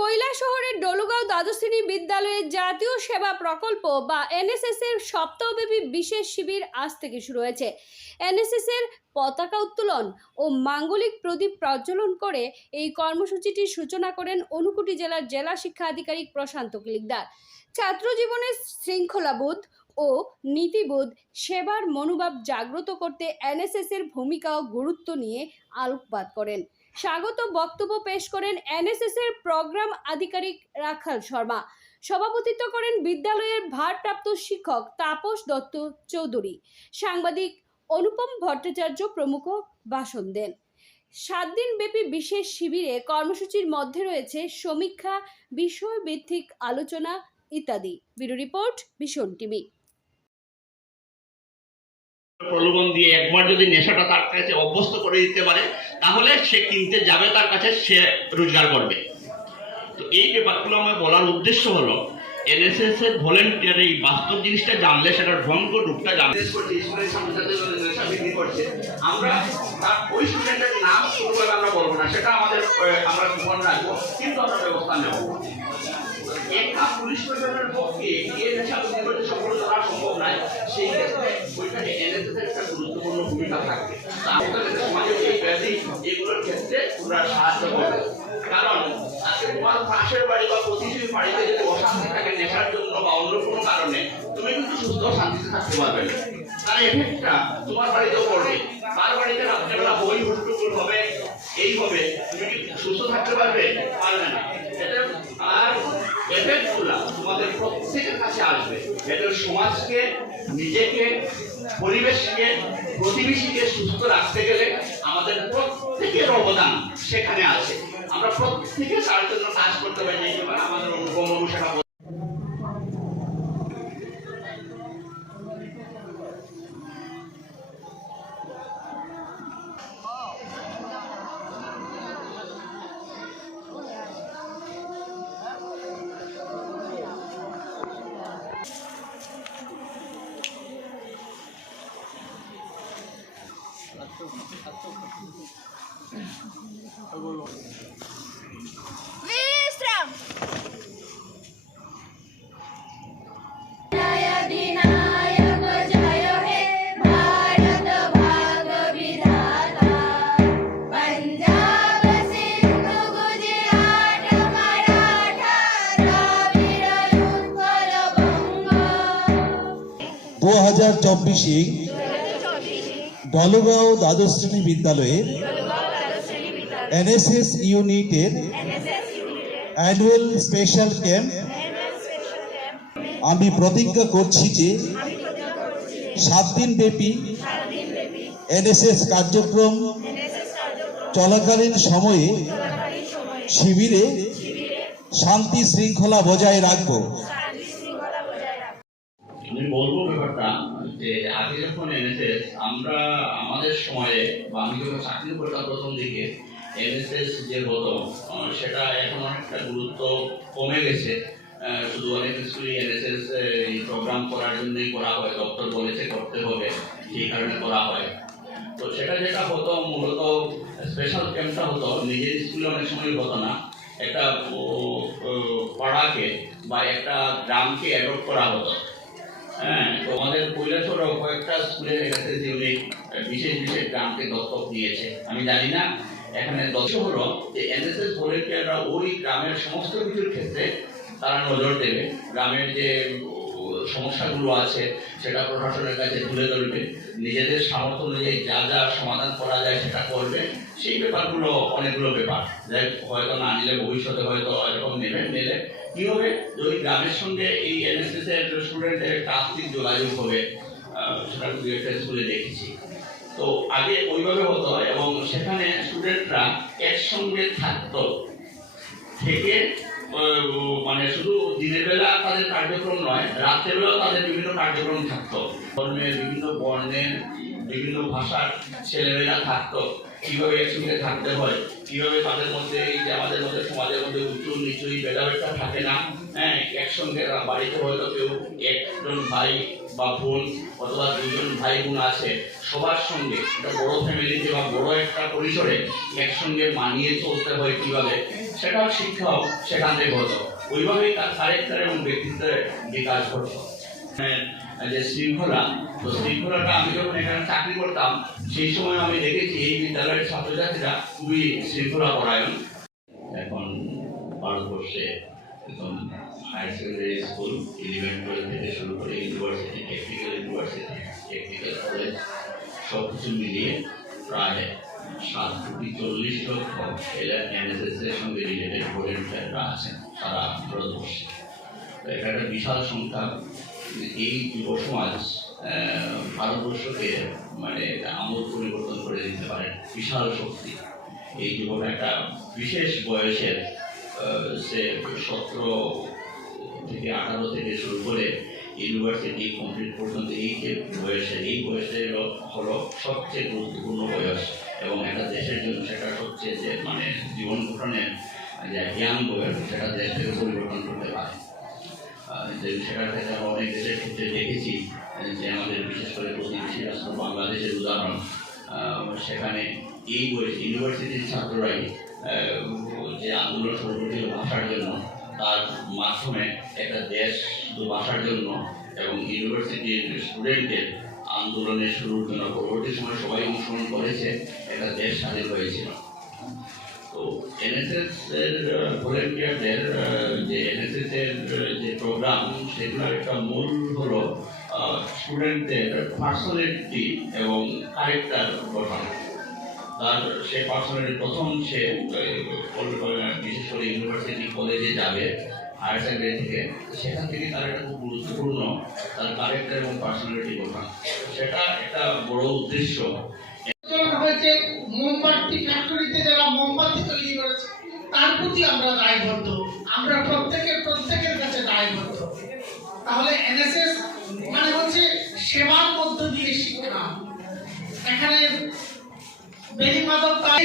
কৈলাসহরের ডলুগাঁও দ্বাদশ শ্রেণী বিদ্যালয়ের জাতীয় সেবা প্রকল্প বা এনএসএস এর সপ্তাহব্যাপী বিশেষ শিবির আজ থেকে শুরু হয়েছে। এনএসএস এর পতাকা উত্তোলন ও মাঙ্গলিক প্রদীপ প্রজ্বলন করে এই কর্মসূচিটির সূচনা করেন ঊনকোটি জেলার জেলা শিক্ষা আধিকারিক প্রশান্ত কিলিকদার। ছাত্র জীবনের শৃঙ্খলাবোধ ও নীতিবোধ, সেবার মনোভাব জাগ্রত করতে এনএসএস এর ভূমিকা ও গুরুত্ব নিয়ে আলোকপাত করেন। স্বাগত বক্তব্য পেশ করেন এনএসএস এর প্রোগ্রাম আধিকারিক রাখাল শর্মা। সভাপতিত্ব করেন বিদ্যালয়ের ভারপ্রাপ্ত শিক্ষক তাপস দত্ত চৌধুরী, সাংবাদিক অনুপম ভট্টাচার্য প্রমুখ ভাষণ দেন। 7 দিন ব্যাপী বিশেষ শিবিরে কর্মসূচির মধ্যে রয়েছে সমীক্ষা, বিষয়ভিত্তিক আলোচনা ইত্যাদি। ব্যুরো রিপোর্ট, ভীষণ টিভি। প্রলোভন দিয়ে একবার যদি নেশাটা তার কাছে অভ্যস্ত করে দিতে পারে, তাহলে সে কিনতে যাবে, তার কাছে সে রোজগার করবে। তো এই ব্যাপারগুলো আমার বলার উদ্দেশ্য হলো, এনএসএস এর ভলেন্টিয়ার এই বাস্তব জিনিসটা জানলে সেটার ভঙ্গ রূপটা জানতে করছে। স্কুলের ছাত্রছাত্রীদের নেশা বৃদ্ধি করছে, আমরা তার ওই স্টুডেন্টের নাম শুরুভাবে আমরা বলবো না, সেটা আমাদের আমরা গোপন রাখবো, কিন্তু আমরা ব্যবস্থা নেব। একটা পুলিশ প্রশাসনের পক্ষে এই নেশা বৃদ্ধি করতে সফল করা সম্ভব নয়, সেই ক্ষেত্রে ওইখানে এনএসএস এর একটা গুরুত্বপূর্ণ ভূমিকা থাকবে। সমাজে এই ব্যাধি এগুলোর ক্ষেত্রে তোমরা সাহায্য করবে। কারণ আজকে তোমার পাশের বাড়ি বা প্রতিবেশী বাড়িতে যদি অশান্তি থাকে নেশার জন্য বা অন্য কোনো কারণে, তুমি কিন্তু সুস্থ শান্তিতে থাকতে পারবে না। তার এফেক্টটা তোমার বাড়িতেও পড়বে। তার বাড়িতে রাত্রেবেলা বই হুট্টুকুল হবে, এই হবে, তুমি কি সুস্থ থাকতে পারবে? পারবে না। আর এফেক্টগুলা তোমাদের প্রত্যেকের কাছে আসবে। এটা সমাজকে, নিজেকে, পরিবেশকে, প্রতিবেশীকে সুস্থ রাখতে গেলে আমাদের প্রত্যেকের অবদান সেখানে আছে। আমরা প্রত্যেকে তার জন্য কাজ করতে পারি। এই ব্যাপারে আমাদের অনুপম সেটা 2024 ডলুগাঁও দ্বাদশ শ্রেণী বিদ্যালয়ের এনএসএস ইউনিটের অ্যানুয়াল স্পেশাল ক্যাম্প আমি প্রতিজ্ঞা করছি যে 7 দিন ব্যাপী এনএসএস কার্যক্রম চলাকালীন সময়ে শিবিরে শান্তি শৃঙ্খলা বজায় রাখব। আমি বলবো ব্যাপারটা যে আগে যখন এনএসএস আমরা আমাদের সময়ে বা আমি যখন চাকরি করতাম প্রথম দিকে, এনএসএস যে হতো সেটা এখন অনেকটা গুরুত্ব কমে গেছে। শুধু অনেক স্কুলে এনএসএস এই প্রোগ্রাম করার জন্যই করা হয়, দপ্তর বলেছে করতে হবে, সেই কারণে করা হয়। তো সেটা যেটা হতো মূলত স্পেশাল ক্যাম্পটা হতো নিজের স্কুলে অনেক সময় হতো না, একটা পাড়াকে বা একটা গ্রামকে অ্যাডপ্ট করা হতো। হ্যাঁ, তো আমাদের কৈলাসহরে কয়েকটা স্কুলের এনএসএস ইউনিট বিশেষ বিশেষ গ্রামকে দত্তক নিয়েছে। আমি জানি না এখানে দত্তক হলো যে এনএসএস ভলেন্টিয়াররা ওই গ্রামের সমস্ত কিছুর ক্ষেত্রে তারা নজর দেবে, গ্রামের যে সমস্যাগুলো আছে সেটা প্রশাসনের কাছে তুলে ধরবে, নিজেদের সামর্থ্য অনুযায়ী যা যা সমাধান করা যায় সেটা করবে। সেই ব্যাপারগুলো অনেকগুলো ব্যাপার যাই হয়তো না নিলে ভবিষ্যতে হয়তো এরকম নিলে কি হবে, যদি গ্রামের সঙ্গে এই এনএসএস এর স্টুডেন্টের একটা আর্থিক যোগাযোগ হবে, সেটা দু একটা স্কুলে দেখেছি। তো আগে ওইভাবে হতো এবং সেখানে স্টুডেন্টরা একসঙ্গে থাকতো, থেকে মানে শুধু দিনের বেলা তাদের কার্যক্রম নয়, রাত্রের বেলাও তাদের বিভিন্ন কার্যক্রম থাকতো। ধর্মের বিভিন্ন বর্ণের বিভিন্ন ভাষার ছেলেমেয়েরা থাকতো, কিভাবে একসঙ্গে থাকতে হয়, কিভাবে তাদের মধ্যে এই যে আমাদের মধ্যে সমাজের মধ্যে উঁচু নিচু এই ভেদাভেদটা থাকে না। হ্যাঁ, একসঙ্গে বাড়িতে হয়তো কেউ একজন ভাই বা বোন অথবা দুজন ভাই বোন আছে, সবার সঙ্গে একটা বড় ফ্যামিলিতে বা বড় একটা পরিসরে একসঙ্গে মানিয়ে চলতে হয় কিভাবে, সেটাও শিক্ষাও সেখান থেকে হতো। ওইভাবেই তার ক্যারেক্টার এবং ব্যক্তিত্বের বিকাশ ঘটতো। যে শৃঙ্খলা, তো শৃঙ্খলাটা আমি যখন এখানে চাকরি করতাম সেই সময় আমি দেখেছি এই বিদ্যালয়ের ছাত্রছাত্রীরা খুবই শৃঙ্খলা পরায়ণ। এখন ভারতবর্ষে একদম হায়ার সেকেন্ডারি স্কুল 11-12 থেকে শুরু করে university, technical university, technical college সব কিছু মিলিয়ে প্রায় 7,40,00,000 এনএসএস এর সঙ্গে রিলেটেড ভলেন্টিয়াররা আছেন সারা ভারতবর্ষে। এটা একটা বিশাল সংখ্যা। এই যুব সমাজ ভারতবর্ষকে মানে আমূল পরিবর্তন করে দিতে পারে, বিশাল শক্তি। এই যুবক একটা বিশেষ বয়সের, সে 17 থেকে 18 থেকে শুরু করে ইউনিভার্সিটি কমপ্লিট পর্যন্ত এই যে বয়সের, এই বয়সের হলো সবচেয়ে গুরুত্বপূর্ণ বয়স এবং একটা দেশের জন্য সেটা সবচেয়ে যে মানে জীবন গঠনের যে জ্ঞান বয়স, সেটা দেশকে পরিবর্তন করতে পারে। সেটার ক্ষেত্রে আমরা অনেক দেশের ক্ষেত্রে দেখেছি যে আমাদের বিশেষ করে প্রতিবেশী রাষ্ট্র বাংলাদেশের উদাহরণ, সেখানে এই বয়স ইউনিভার্সিটির ছাত্ররাই যে আন্দোলন শুরু করেছিল ভাষার জন্য, তার মাধ্যমে একটা দেশ ভাষার জন্য এবং ইউনিভার্সিটির স্টুডেন্টদের আন্দোলনের শুরুর জন্য পরবর্তী সময় সবাই অংশগ্রহণ করেছে, একটা দেশ স্বাধীন হয়েছিল। তো এনএসএস এর ভলেন্টিয়ারদের যে এনএসএস এর যে প্রোগ্রাম, সেগুলোর একটা মূল হলো স্টুডেন্টদের পার্সোনালিটি এবং ক্যারেক্টার গঠন। তার সে পার্সোনালিটি প্রথম সে বিশেষ করে ইউনিভার্সিটি কলেজে যাবে হায়ার সেকেন্ডারি থেকে, সেখান থেকে তার একটা খুব গুরুত্বপূর্ণ তার ক্যারেক্টার এবং পার্সোনালিটি গঠন, সেটা একটা বড় উদ্দেশ্য। হয়েছে মোমবাতি ফ্যাক্টরিতে যারা মোমবাতি তৈরি করেছে তার প্রতি আমরা দায়বদ্ধ, আমরা প্রত্যেকের কাছে দায়বদ্ধ। তাহলে এনএসএস মানে হচ্ছে সেবার মধ্য দিয়ে শিক্ষা। এখানে বেনি মাধব তাই